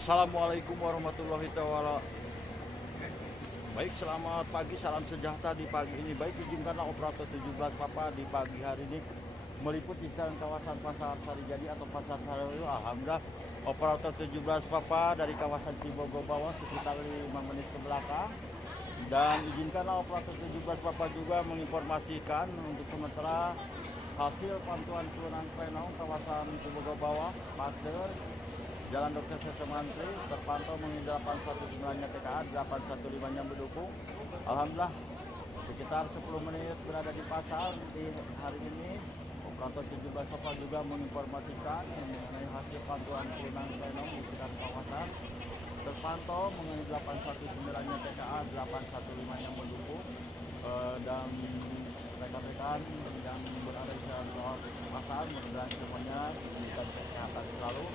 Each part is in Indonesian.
Assalamualaikum warahmatullahi wabarakatuh. Baik, selamat pagi, salam sejahtera di pagi ini. Baik, izinkanlah operator 17 Papa di pagi hari ini meliput di kawasan Pasar Sarijadi atau Pasar Sarijadi. Alhamdulillah, operator 17 Papa dari kawasan Cibogo bawah sekitar 5 menit ke belakang. Dan izinkanlah operator 17 Papa juga menginformasikan untuk sementara hasil pantauan turunan Penau kawasan Cibogo bawah, Paster, Jalan Dr. Sesemantri terpantau mengenai 819-nya TKA, 815-nya mendukung. Alhamdulillah sekitar 10 menit berada di pasar di hari ini. Operator 17 Papa juga menginformasikan mengenai hasil pantauan turunan Penau di sekitar kawasan. Terpantau mengenai 819-nya TKA, 815-nya mendukung. Dan rekan-rekan yang berada di dalam pasar mudah-mudahan semuanya diberikan kesehatan selalu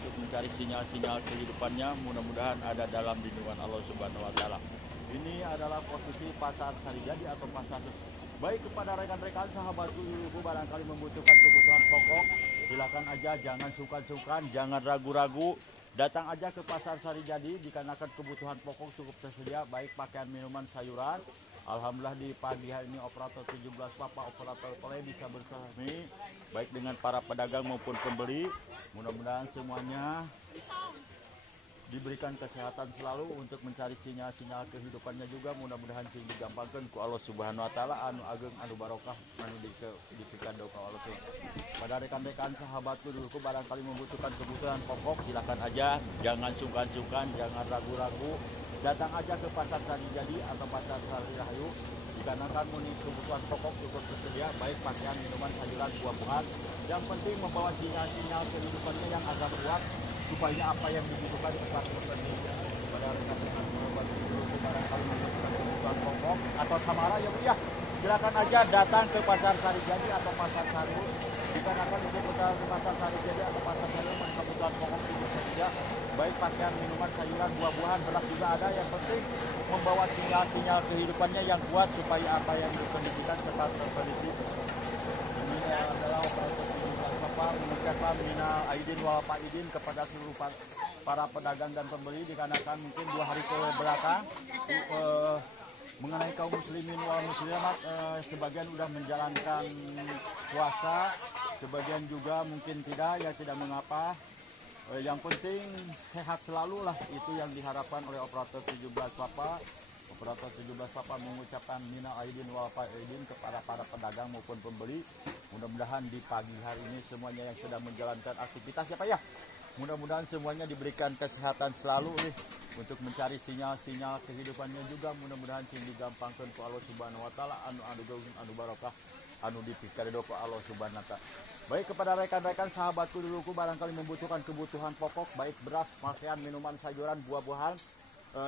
untuk mencari sinyal-sinyal kehidupannya, mudah-mudahan ada dalam lindungan Allah Subhanahu wa taala. Ini adalah posisi Pasar Sarijadi atau pasar. Baik, kepada rekan-rekan sahabatku barangkali membutuhkan kebutuhan pokok, silakan aja, jangan sungkan-sungkan, jangan ragu-ragu. Datang aja ke Pasar Sarijadi dikarenakan kebutuhan pokok cukup tersedia, baik pakaian, minuman, sayuran. Alhamdulillah di pagi hari ini operator 17 Papa, operator Play bisa bersami baik dengan para pedagang maupun pembeli. Mudah-mudahan semuanya diberikan kesehatan selalu untuk mencari sinyal-sinyal kehidupannya juga. Mudah-mudahan sing digampangkan ku Allah Subhanahu wa taala anu ageng anu barokah anu dipikado ka Allah. Pada rekan-rekan sahabatku dulu barangkali membutuhkan kebutuhan pokok, silakan aja, jangan sungkan-sungkan, jangan ragu-ragu. Datang aja ke Pasar Sarijadi atau Pasar Sarirahayu dikarenakan kebutuhan pokok cukup tersedia, baik pakaian, minuman, sayuran, buah-buahan. Yang penting membawa sinyal-sinyal kehidupannya yang agak kuat supaya apa yang dibutuhkan cepat terpenuhi. Pada rekan-rekan barangkali membutuhkan kebutuhan pokok atau samara ya Bu ya, silakan aja datang ke Pasar Sarijadi atau Pasar Sarus. Dikarenakan untuk ke Pasar Sarijadi atau Pasar Sarus kebutuhan pokok cukup tersedia, baik pakaian, minuman, sayuran, buah-buahan, beras juga ada. Yang penting membawa sinyal-sinyal kehidupannya yang kuat supaya apa yang dikondisikan cepat terpenuhi. Ini adalah operator Bapak mengucapkan minal aidin wal faidin kepada seluruh para pedagang dan pembeli dikarenakan mungkin 2 hari ke belakang mengenai kaum muslimin wal muslimat, sebagian sudah menjalankan puasa, sebagian juga mungkin tidak, ya tidak mengapa. Yang penting sehat selalu lah, itu yang diharapkan oleh operator 17 Papa. Operator 17 Papa mengucapkan minal aidin wal faidin kepada para pedagang maupun pembeli. Mudah-mudahan di pagi hari ini semuanya yang sedang menjalankan aktivitas ya Pak ya, mudah-mudahan semuanya diberikan kesehatan selalu nih untuk mencari sinyal-sinyal kehidupannya juga. Mudah-mudahan sing digampangkan ku Allah Subhanahu wa taala anu anu barokah anu dipikaredo ku Allah Subhanahu wa taala. Baik, kepada rekan-rekan sahabatku duluku barangkali membutuhkan kebutuhan pokok baik beras, pakaian, minuman, sayuran, buah-buahan,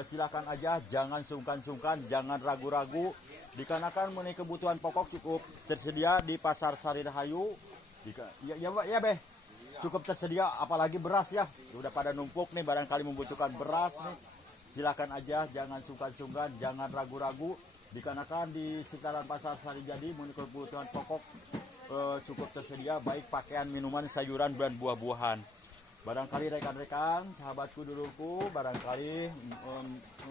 silakan aja, jangan sungkan-sungkan, jangan ragu-ragu. Dikarenakan mengenai kebutuhan pokok cukup tersedia di Pasar Sarirahayu. Ya Beh, cukup tersedia, apalagi beras ya. Sudah pada numpuk nih, barangkali membutuhkan beras nih. Silakan aja, jangan sungkan-sungkan, jangan ragu-ragu. Dikarenakan di sekitaran Pasar Sarijadi mengenai kebutuhan pokok cukup tersedia, baik pakaian, minuman, sayuran, dan buah-buahan. Barangkali rekan-rekan, sahabatku duluku, barangkali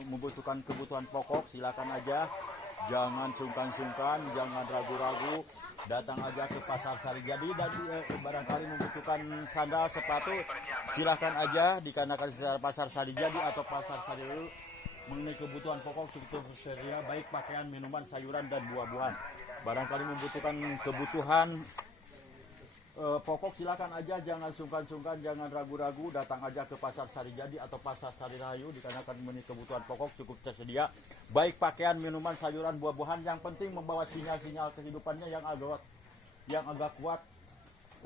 membutuhkan kebutuhan pokok, silakan aja. Jangan sungkan-sungkan, jangan ragu-ragu, datang aja ke Pasar Sarijadi. Dan barangkali membutuhkan sandal, sepatu, silakan aja dikarenakan Pasar Sarijadi atau Pasar Sarijadi mengenai kebutuhan pokok cukup tersedia, baik pakaian, minuman, sayuran, dan buah-buahan. Barangkali membutuhkan kebutuhan pokok, silakan aja, jangan sungkan-sungkan, jangan ragu-ragu, datang aja ke Pasar Sarijadi atau Pasar Sarirahayu dikarenakan mengenai kebutuhan pokok cukup tersedia, baik pakaian, minuman, sayuran, buah-buahan. Yang penting membawa sinyal-sinyal kehidupannya yang agak kuat.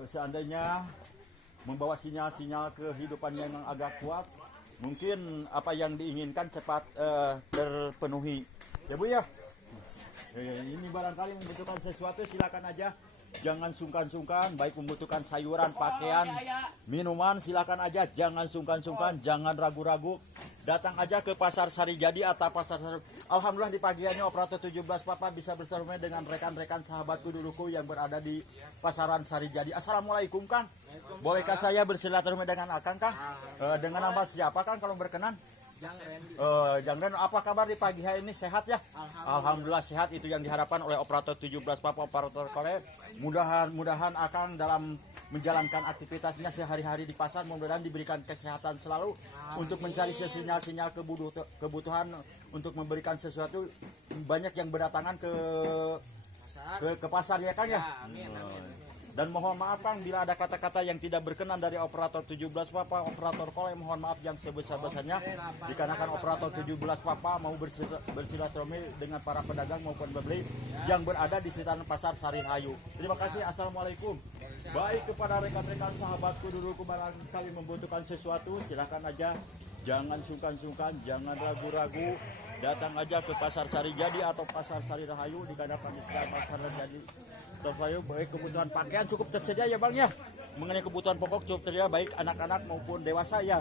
Seandainya membawa sinyal-sinyal kehidupannya yang agak kuat, mungkin apa yang diinginkan cepat terpenuhi ya Bu ya. Ini barangkali membutuhkan sesuatu, silakan aja, jangan sungkan-sungkan, baik membutuhkan sayuran, pakaian, minuman, silakan aja, jangan sungkan-sungkan, jangan ragu-ragu. Datang aja ke Pasar Sarijadi atau Pasar Sari. Alhamdulillah di pagi ini operator 17 Papa bisa bertemu dengan rekan-rekan sahabatku duluku yang berada di Pasaran Sarijadi. Assalamualaikum Kang. Bolehkah saya bersilaturahmi dengan Akang Kang? Dengan nama siapa Kang kalau berkenan? Jangan apa kabar di pagi hari ini, sehat ya? Alhamdulillah sehat, itu yang diharapkan oleh operator 17 Papa operator kole. Mudah-mudahan Akang dalam menjalankan aktivitasnya sehari-hari di pasar mudah-mudahan diberikan kesehatan selalu untuk mencari sinyal-sinyal kebutuhan untuk memberikan sesuatu. Banyak yang berdatangan ke pasar ya Kang ya. Dan mohon maaf Kang bila ada kata-kata yang tidak berkenan dari operator 17 Papa operator kole, mohon maaf yang sebesar-besarnya dikarenakan operator 17 Papa mau bersilaturahmi dengan para pedagang maupun pembeli yang berada di sekitar Pasar Sarihayu. Terima kasih. Assalamualaikum. Baik, kepada rekan-rekan sahabatku dulu barangkali membutuhkan sesuatu, silakan aja, jangan sungkan-sungkan, jangan ragu-ragu, datang aja ke Pasar Sarijadi atau Pasar Sarirahayu dikarenakan di sekitar Pasar Sarijadi. Baik kebutuhan pakaian cukup tersedia ya Bang ya. Mengenai kebutuhan pokok cukup tersedia baik anak-anak maupun dewasa ya.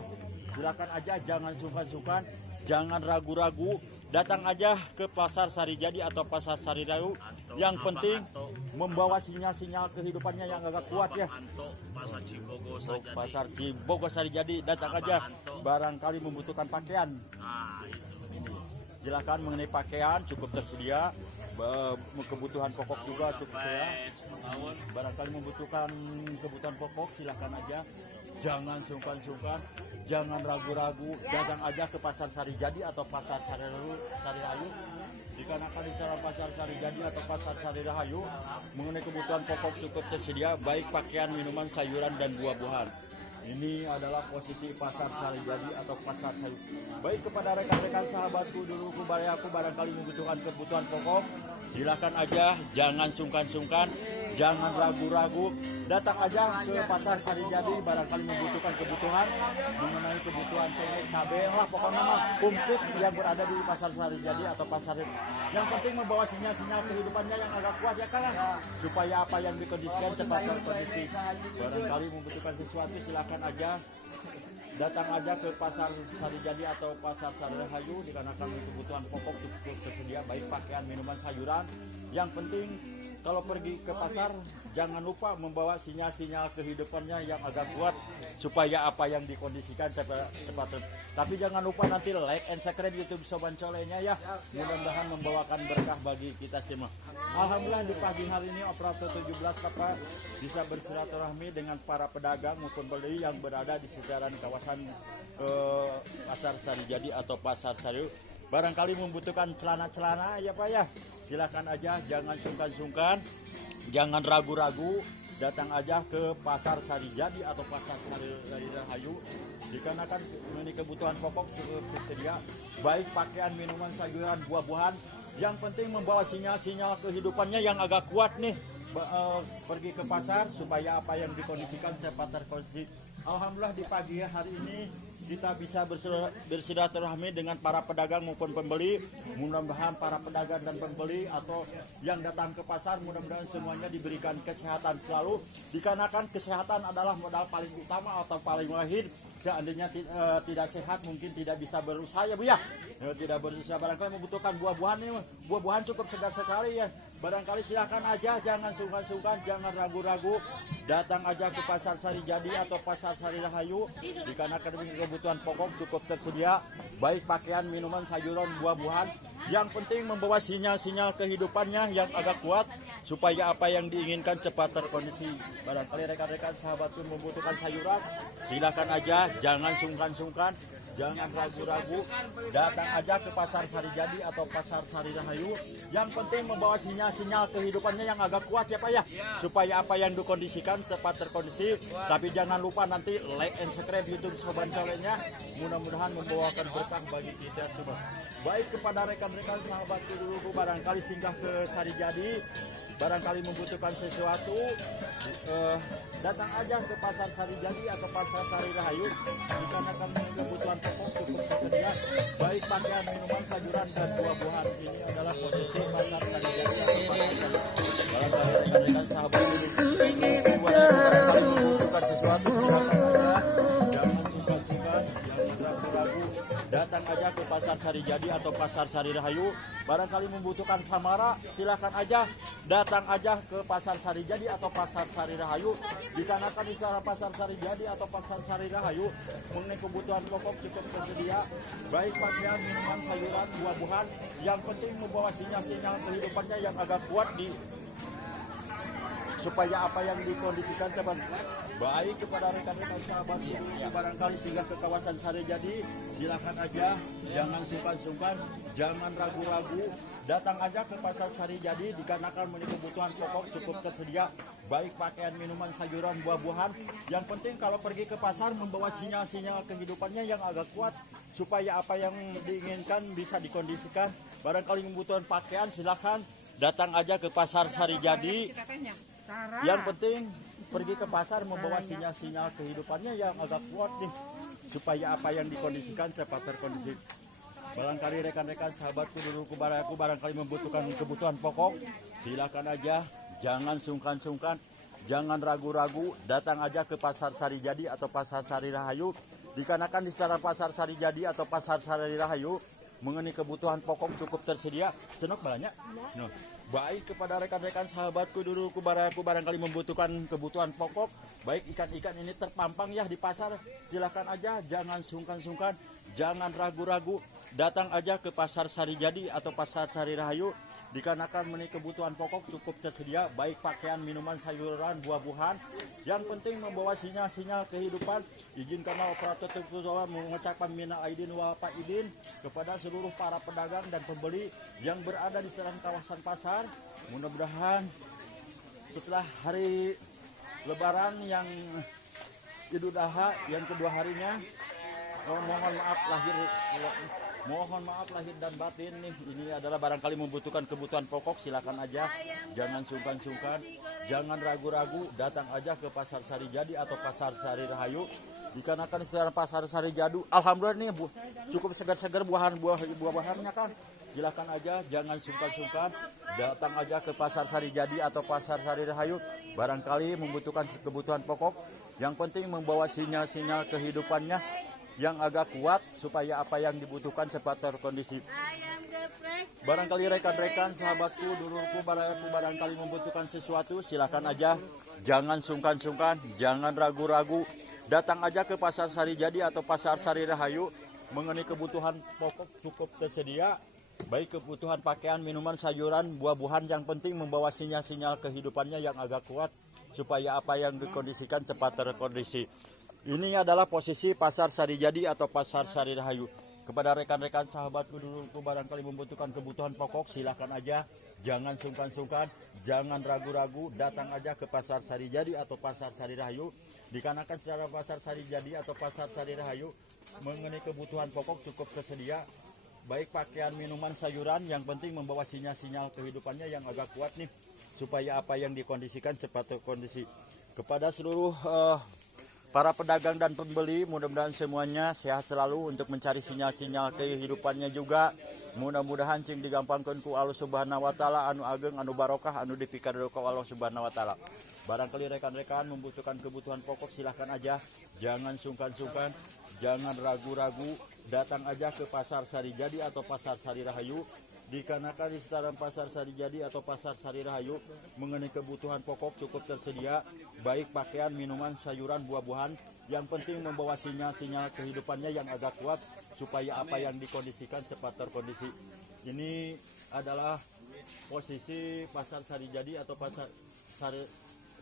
Silakan aja, jangan sungkan-sungkan, jangan ragu-ragu. Datang aja ke Pasar Sarijadi atau Pasar Sarirahayu. Yang penting membawa sinyal-sinyal kehidupannya yang agak kuat ya. Pasar Cibogo Sarijadi, datang aja. Barangkali membutuhkan pakaian. Silakan mengenai pakaian cukup tersedia. Kebutuhan pokok juga cukup ya. Barangkali membutuhkan kebutuhan pokok, silakan aja. Jangan sungkan-sungkan, jangan ragu-ragu, datang aja ke Pasar Sarijadi atau Pasar Sarirahayu. Dikarenakan di cara Pasar Sarijadi atau Pasar Sarirahayu mengenai kebutuhan pokok cukup tersedia, baik pakaian, minuman, sayuran dan buah-buahan. Ini adalah posisi Pasar Sarijadi atau Pasar Sayu. Baik kepada rekan-rekan sahabatku dulu aku barangkali membutuhkan kebutuhan pokok, silakan aja, jangan sungkan-sungkan, jangan ragu-ragu, datang aja ke Pasar Sarijadi barangkali membutuhkan kebutuhan mengenai kebutuhan cabai lah pokoknya mah komplit yang berada di Pasar Sarijadi atau Pasar. Yang penting membawa sinyal-sinyal kehidupannya yang agak kuat ya Kang, supaya apa yang dikondisikan cepat terkondisi. Barangkali membutuhkan sesuatu, silakan aja, datang aja ke Pasar Sarijadi atau Pasar Sarirahayu dikarenakan kebutuhan pokok cukup tersedia baik pakaian, minuman, sayuran. Yang penting kalau pergi ke pasar jangan lupa membawa sinyal-sinyal kehidupannya yang agak kuat supaya apa yang dikondisikan cepat. Tapi jangan lupa nanti like and subscribe YouTube Soban Colenya ya. Mudah-mudahan membawakan berkah bagi kita semua. Alhamdulillah di pagi hari ini operator 17 Papa bisa bersilaturahmi dengan para pedagang maupun pembeli yang berada di sekitaran kawasan Pasar Sarijadi atau Pasar Sariu. Barangkali membutuhkan celana-celana ya Pak ya. Silakan aja, jangan sungkan-sungkan, jangan ragu-ragu, datang aja ke Pasar Sarijadi atau Pasar Sarirahayu dikarenakan ini kebutuhan pokok cukup tersedia baik pakaian, minuman, sayuran, buah-buahan. Yang penting membawa sinyal-sinyal kehidupannya yang agak kuat nih. Pergi ke pasar supaya apa yang dikondisikan cepat terkondisi. Alhamdulillah di pagi hari ini kita bisa bersilaturahmi dengan para pedagang maupun pembeli. Mudah-mudahan para pedagang dan pembeli atau yang datang ke pasar mudah-mudahan semuanya diberikan kesehatan selalu. Dikarenakan kesehatan adalah modal paling utama atau paling wahid. Seandainya tidak sehat mungkin tidak bisa berusaha ya Bu ya. Tidak berusaha, barangkali membutuhkan buah-buahan nih. Buah-buahan cukup segar sekali ya. Barangkali silakan aja, jangan sungkan-sungkan, jangan ragu-ragu. Datang aja ke Pasar Sarijadi atau Pasar Sarirahayu dikarenakan kebutuhan pokok cukup tersedia baik pakaian, minuman, sayuran, buah-buahan. Yang penting membawa sinyal-sinyal kehidupannya yang agak kuat supaya apa yang diinginkan cepat terkondisi. Barangkali rekan-rekan sahabatku membutuhkan sayuran, silakan aja, jangan sungkan-sungkan, jangan ragu-ragu, datang aja ke Pasar Sarijadi atau Pasar Sarirahayu. Yang penting membawa sinyal-sinyal kehidupannya yang agak kuat ya Pak ya, supaya apa yang dikondisikan cepat terkondisi. Tapi jangan lupa nanti like and subscribe YouTube Soban Colenya, mudah-mudahan membawakan berkah bagi kita semua. Baik kepada rekan-rekan sahabatku dulu barangkali singgah ke Sarijadi, barangkali membutuhkan sesuatu, datang aja ke Pasar Sarijadi atau Pasar Sarirahayu dikarenakan kebutuhan pokok cukup tersedia baik pakaian, minuman, sayuran dan buah-buahan. Ini adalah posisi Pasar Sarijadi atau Pasar Sarirahayu. Barangkali rekan-rekan sahabat dulu barangkali membutuhkan sesuatu silakan aja, jangan sungkan-sungkan, jangan ragu-ragu, datang aja ke Pasar Sari Jadi atau Pasar Sari Rahayu. Barangkali membutuhkan samara, silakan aja datang aja ke Pasar Sari Jadi atau Pasar Sari Rahayu. Dikarenakan di sana Pasar Sari Jadi atau Pasar Sari Rahayu mengenai kebutuhan pokok cukup tersedia, baik pakaian, minuman, sayuran, buah-buahan. Yang penting membawa sinyal-sinyal kehidupannya yang agak kuat supaya apa yang dikondisikan cepat baik kepada rekan-rekan sahabat ya. Barangkali singgah ke kawasan Sari Jadi, silakan aja, jangan sungkan-sungkan, jangan ragu-ragu, datang aja ke Pasar Sari Jadi dikarenakan memiliki kebutuhan pokok cukup tersedia, baik pakaian, minuman, sayuran, buah-buahan. Yang penting kalau pergi ke pasar membawa sinyal-sinyal kehidupannya yang agak kuat supaya apa yang diinginkan bisa dikondisikan. Barangkali membutuhkan pakaian, silakan datang aja ke Pasar Sari Jadi. Yang penting pergi ke pasar membawa sinyal-sinyal kehidupannya yang agak kuat nih supaya apa yang dikondisikan cepat terkondisi. Barangkali rekan-rekan sahabatku duluku baraku barangkali membutuhkan kebutuhan pokok, silakan aja, jangan sungkan-sungkan, jangan ragu-ragu, datang aja ke Pasar Sari Jadi atau Pasar Sari Rahayu. Dikarenakan di sekitar Pasar Sari Jadi atau Pasar Sari Rahayu mengenai kebutuhan pokok cukup tersedia. Cenok banyak. No. Baik kepada rekan-rekan sahabatku duluku baraku barangkali membutuhkan kebutuhan pokok, baik ikan-ikan ini terpampang ya di pasar, silakan aja, jangan sungkan-sungkan, jangan ragu-ragu, datang aja ke Pasar Sari Jadi atau Pasar Sari Rahayu. Dikarenakan memiliki kebutuhan pokok cukup tersedia, baik pakaian, minuman, sayuran, buah-buahan. Yang penting membawa sinyal-sinyal kehidupan. Izinkanlah operator Tukuzawa mengucapkan minal aidin wal faizin kepada seluruh para pedagang dan pembeli yang berada di sekitar kawasan pasar. Mudah-mudahan setelah hari Lebaran yang Idul Adha yang kedua harinya, mohon maaf lahir dan batin nih. Ini adalah barangkali membutuhkan kebutuhan pokok, silakan aja, jangan sungkan-sungkan, jangan ragu-ragu, datang aja ke Pasar Sari Jadi atau Pasar Sari Rahayu. Dikarenakan secara Pasar Sari Jadi, alhamdulillah nih cukup segar-segar buah-buahannya kan. Silakan aja, jangan sungkan-sungkan, datang aja ke Pasar Sari Jadi atau Pasar Sari Rahayu. Barangkali membutuhkan kebutuhan pokok, yang penting membawa sinyal-sinyal kehidupannya yang agak kuat supaya apa yang dibutuhkan cepat terkondisi. Barangkali rekan-rekan sahabatku duluku barangkali membutuhkan sesuatu, silakan aja, jangan sungkan-sungkan, jangan ragu-ragu, datang aja ke Pasar Sari Jadi atau Pasar Sari Rahayu. Mengenai kebutuhan pokok cukup tersedia, baik kebutuhan pakaian, minuman, sayuran, buah-buahan. Yang penting membawa sinyal-sinyal kehidupannya yang agak kuat supaya apa yang dikondisikan cepat terkondisi. Ini adalah posisi Pasar Sari Jadi atau Pasar Sari Rahayu. Kepada rekan-rekan sahabatku dulu barangkali membutuhkan kebutuhan pokok, silahkan aja, jangan sungkan-sungkan, jangan ragu-ragu, datang aja ke Pasar Sari Jadi atau Pasar Sari Rahayu. Dikarenakan secara Pasar Sari Jadi atau Pasar Sari Rahayu mengenai kebutuhan pokok cukup tersedia, baik pakaian, minuman, sayuran. Yang penting membawa sinyal-sinyal kehidupannya yang agak kuat nih supaya apa yang dikondisikan cepat terkondisi. Kepada seluruh para pedagang dan pembeli, mudah-mudahan semuanya sehat selalu untuk mencari sinyal-sinyal kehidupannya juga. Mudah-mudahan cing digampangkan ku Allah Subhanahu wa taala anu ageng, anu barokah, anu dipikareun ku Allah Subhanahu wa taala. Barangkali rekan-rekan membutuhkan kebutuhan pokok, silahkan aja, jangan sungkan-sungkan, jangan ragu-ragu, datang aja ke Pasar Sari Jadi atau Pasar Sari Rahayu. Dikarenakan di sekitaran Pasar Sari Jadi atau Pasar Sari Rahayu mengenai kebutuhan pokok cukup tersedia, baik pakaian, minuman, sayuran, buah-buahan. Yang penting membawa sinyal-sinyal kehidupannya yang agak kuat supaya apa yang dikondisikan cepat terkondisi. Ini adalah posisi Pasar Sari Jadi atau Pasar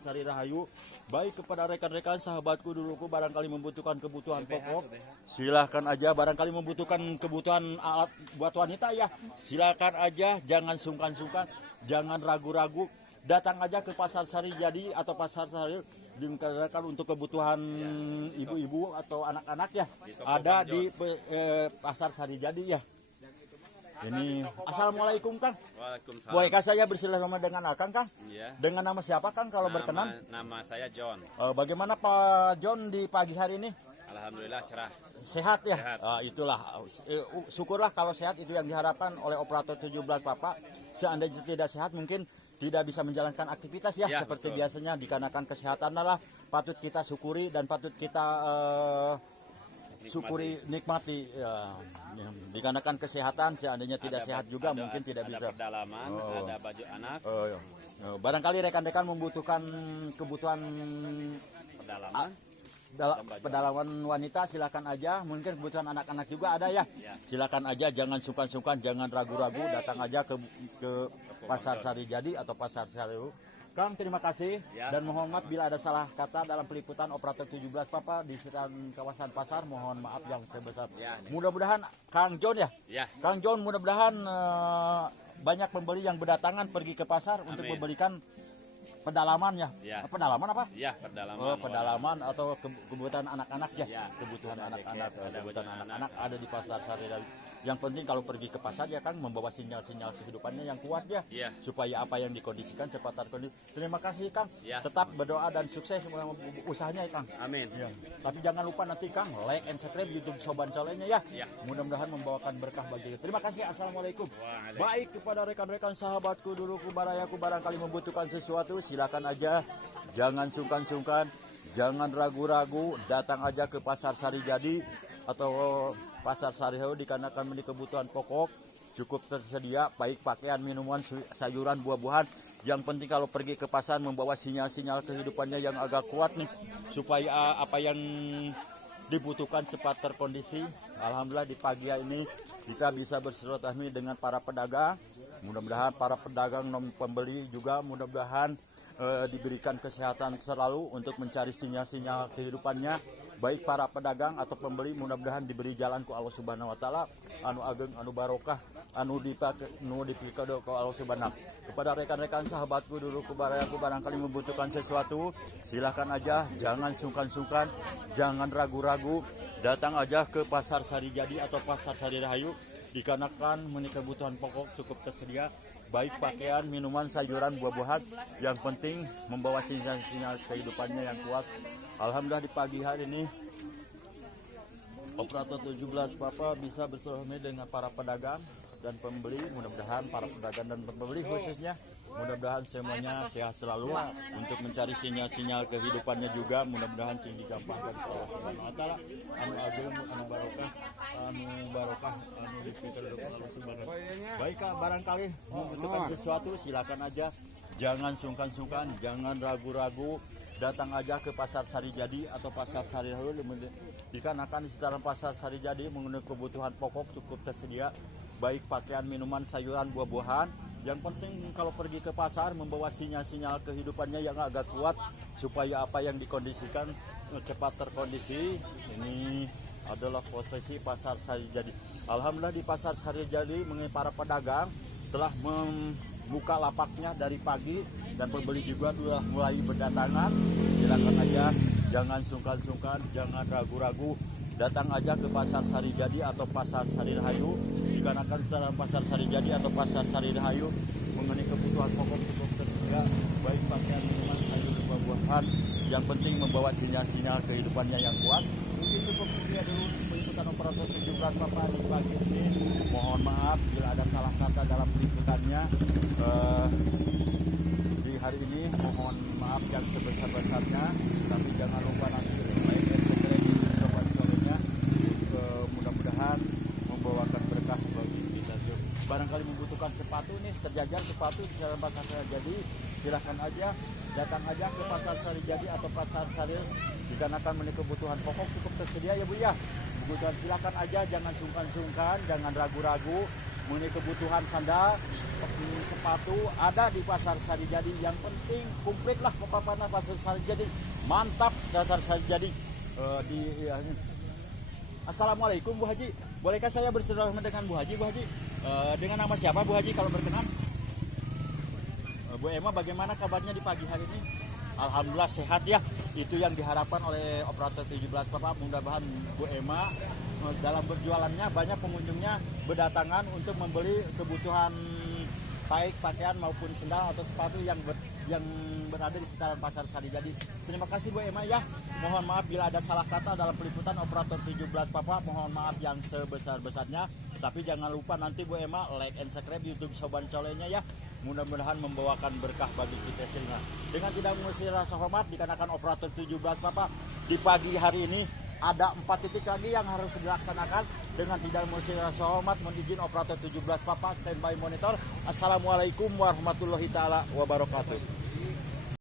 Sari Rahayu. Baik kepada rekan-rekan sahabatku duluku barangkali membutuhkan kebutuhan pokok, silahkan aja. Barangkali membutuhkan kebutuhan alat buat wanita ya, silahkan aja, jangan sungkan-sungkan, jangan ragu-ragu, datang aja ke Pasar Sari Jadi atau Pasar Sari. Dikarenakan untuk kebutuhan ibu-ibu atau anak-anak ya, ada di Pasar Sari Jadi ya. Ini assalamualaikum Kang. Waalaikumsalam. Bolehkah saya bersilaturahmi dengan Akang Kang? Iya. Dengan nama siapa Kang kalau berkenan? Nama saya John. Bagaimana Pak John di pagi hari ini? Alhamdulillah cerah. Sehat ya? Sehat. Itulah, syukurlah kalau sehat, itu yang diharapkan oleh operator 17 Bapak. Seandainya tidak sehat mungkin tidak bisa menjalankan aktivitas ya, Ya, seperti betul. biasanya, dikarenakan kesehatan lah patut kita syukuri dan patut kita syukuri, nikmati ya. Dikarenakan kesehatan, seandainya tidak sehat juga mungkin tidak bisa. Ada pedalaman, ada baju anak, Ya. Barangkali rekan-rekan membutuhkan kebutuhan pedalaman. pedalaman wanita, silakan aja. Mungkin kebutuhan anak-anak juga ada ya. Ya. Silakan aja, jangan sungkan-sungkan, jangan ragu-ragu, datang aja ke Pasar Sari Jadi atau Pasar Sari. Kang, terima kasih Ya. dan mohon maaf bila ada salah kata dalam peliputan operator 17 Papa di sekitar kawasan pasar. Mohon maaf yang sebesar. Ya. Mudah-mudahan Kang John ya. Ya, Kang John, mudah-mudahan banyak pembeli yang berdatangan pergi ke pasar untuk Amin. membelikan pedalaman ya. Ya. Pedalaman apa? ya pedalaman. Oh, pedalaman atau kebutuhan anak-anak ya. Ya. Kebutuhan Ada anak-anak, deket, ada kebutuhan banyak anak-anak ada di pasar Sari Jadi. Yang penting kalau pergi ke pasar ya kan membawa sinyal-sinyal kehidupannya yang kuat ya. Ya. Supaya apa yang dikondisikan cepat terkondisi. Terima kasih Kang. Ya. Tetap berdoa dan sukses usahanya ya Kang. Amin. Ya. Tapi jangan lupa nanti Kang like and subscribe YouTube Soban Colenya ya. Ya. Mudah-mudahan membawakan berkah bagi kita. Terima kasih. Assalamualaikum. Waalaikumsalam. Baik, kepada rekan-rekan sahabatku dulu kubarayaku, barangkali membutuhkan sesuatu silakan aja. Jangan sungkan-sungkan, jangan ragu-ragu, datang aja ke Pasar Sari Jadi atau Pasar Sari Hayu, dikarenakan memiliki kebutuhan pokok cukup tersedia, baik pakaian, minuman, sayuran, buah-buahan. Yang penting kalau pergi ke pasar membawa sinyal-sinyal kehidupannya yang agak kuat nih, supaya apa yang dibutuhkan cepat terkondisi. Alhamdulillah di pagi ini kita bisa bersilaturahmi dengan para pedagang. Mudah-mudahan para pedagang non pembeli juga mudah-mudahan diberikan kesehatan selalu untuk mencari sinyal-sinyal kehidupannya. Baik para pedagang atau pembeli mudah-mudahan diberi jalan ku Allah Subhanahu wa taala anu ageng, anu barokah, anu dipikeun ku Allah Subhanahu. Kepada rekan-rekan sahabatku dulu kubarayaku, barangkali membutuhkan sesuatu silakan aja, jangan sungkan-sungkan, jangan ragu-ragu, datang aja ke Pasar Sari Jadi atau Pasar Sari Rahayu, dikarenakan memiliki kebutuhan pokok cukup tersedia, baik pakaian, minuman, sayuran, buah-buahan. Yang penting membawa sinyal-sinyal kehidupannya yang kuat. Alhamdulillah di pagi hari ini operator 17 Papa bisa bersilaturahmi dengan para pedagang dan pembeli. Mudah-mudahan para pedagang dan pembeli khususnya mudah-mudahan semuanya sehat selalu untuk mencari sinyal-sinyal kehidupannya juga. Mudah-mudahan sing digampangkan oleh Allah Subhanahu wa taala. Anu ageng, anu barokah, anu dipikeun oleh Allah Subhanahu. Baik Kak, barangkali membutuhkan sesuatu silakan aja. Jangan sungkan-sungkan, jangan ragu-ragu. Datang aja ke Pasar Sari Jadi atau Pasar Sari Hayu, dikarenakan di sekitaran Pasar Sari Jadi mengenai kebutuhan pokok cukup tersedia, baik pakaian, minuman, sayuran, buah-buahan. Yang penting kalau pergi ke pasar membawa sinyal-sinyal kehidupannya yang agak kuat supaya apa yang dikondisikan cepat terkondisi. Ini adalah posisi Pasar Sari Jadi. Alhamdulillah di Pasar Sari Jadi mengenai para pedagang telah membuka lapaknya dari pagi dan pembeli juga sudah mulai berdatangan. Silakan aja, jangan sungkan-sungkan, jangan ragu-ragu, datang aja ke Pasar Sari Jadi atau Pasar Sari Rahayu. Dikarenakan secara Pasar Sari Jadi atau Pasar Sari Rahayu mengenai kebutuhan pokok cukup tersedia, baik pakaian, minuman, sayur, buah-buahan. Yang penting membawa sinyal-sinyal kehidupannya yang kuat. Mungkin cukup sekian dulu peliputan operator 17 Papa di pagi ini. Mohon maaf bila ada salah kata dalam peliputannya. Di hari ini mohon maaf yang sebesar-besarnya, tapi jangan lupa nanti like dan subscribe di sobat-sobatnya. Mudah-mudahan membawakan berkah bagi kita juga. Barangkali membutuhkan sepatu nih, terjajar sepatu di dalam Pasar Sari Jadi, silahkan aja, datang aja ke Pasar Sari Jadi atau Pasar Sari, dikarenakan memiliki kebutuhan pokok cukup tersedia ya Bu ya. Kebutuhan silakan aja, jangan sungkan-sungkan, jangan ragu-ragu. Mengenai kebutuhan sandal, sepatu ada di Pasar Sari Jadi. Yang penting komplit lah paparan Pasar Sari Jadi. Mantap Pasar Sari Jadi. Assalamualaikum Bu Haji. Bolehkah saya bersilaturahmi dengan Bu Haji? Bu Haji, dengan nama siapa Bu Haji kalau berkenan? Bu Emma, bagaimana kabarnya di pagi hari ini? Alhamdulillah sehat ya. Itu yang diharapkan oleh operator 17 Papa. Mudah-mudahan Bu Emma dalam berjualannya banyak pengunjungnya berdatangan untuk membeli kebutuhan baik pakaian maupun sandal atau sepatu yang berada di sekitaran Pasar Sari Jadi. Terima kasih Bu Emma ya. Mohon maaf bila ada salah kata dalam peliputan operator 17 Papa. Mohon maaf yang sebesar-besarnya. Tapi jangan lupa nanti Bu Emma like and subscribe YouTube Soban Colenya ya. mudah-mudahan membawakan berkah bagi kita semua. Dengan tidak mengusir rasa hormat dikarenakan operator 17 Bapak di pagi hari ini ada 4 titik lagi yang harus dilaksanakan. Dengan tidak mengusir rasa hormat mohon izin operator 17 Bapak standby monitor. Assalamualaikum warahmatullahi taala wabarakatuh.